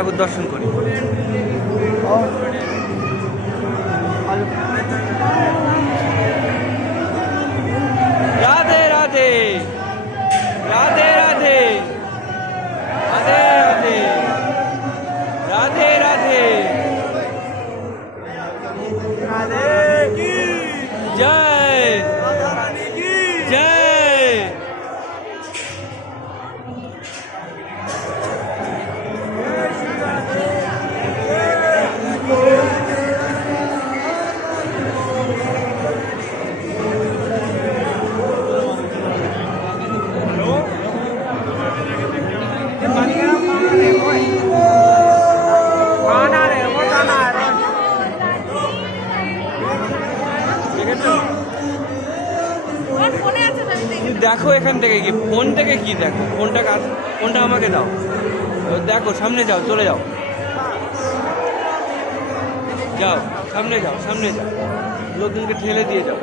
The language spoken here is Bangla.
ঠাকুর দর্শন করি। রাধে রাধে রাধে রাধে রাধে রাধে রাধে রাধে রাধে কি জয় রাধারানী কি জয়। দেখো এখান থেকে কি ফোন থেকে কি দেখো, ফোনটা আমাকে দাও, দেখো সামনে যাও, চলে যাও, যাও সামনে যাও, সামনে যাও, লোকজনকে ঠেলে দিয়ে যাও।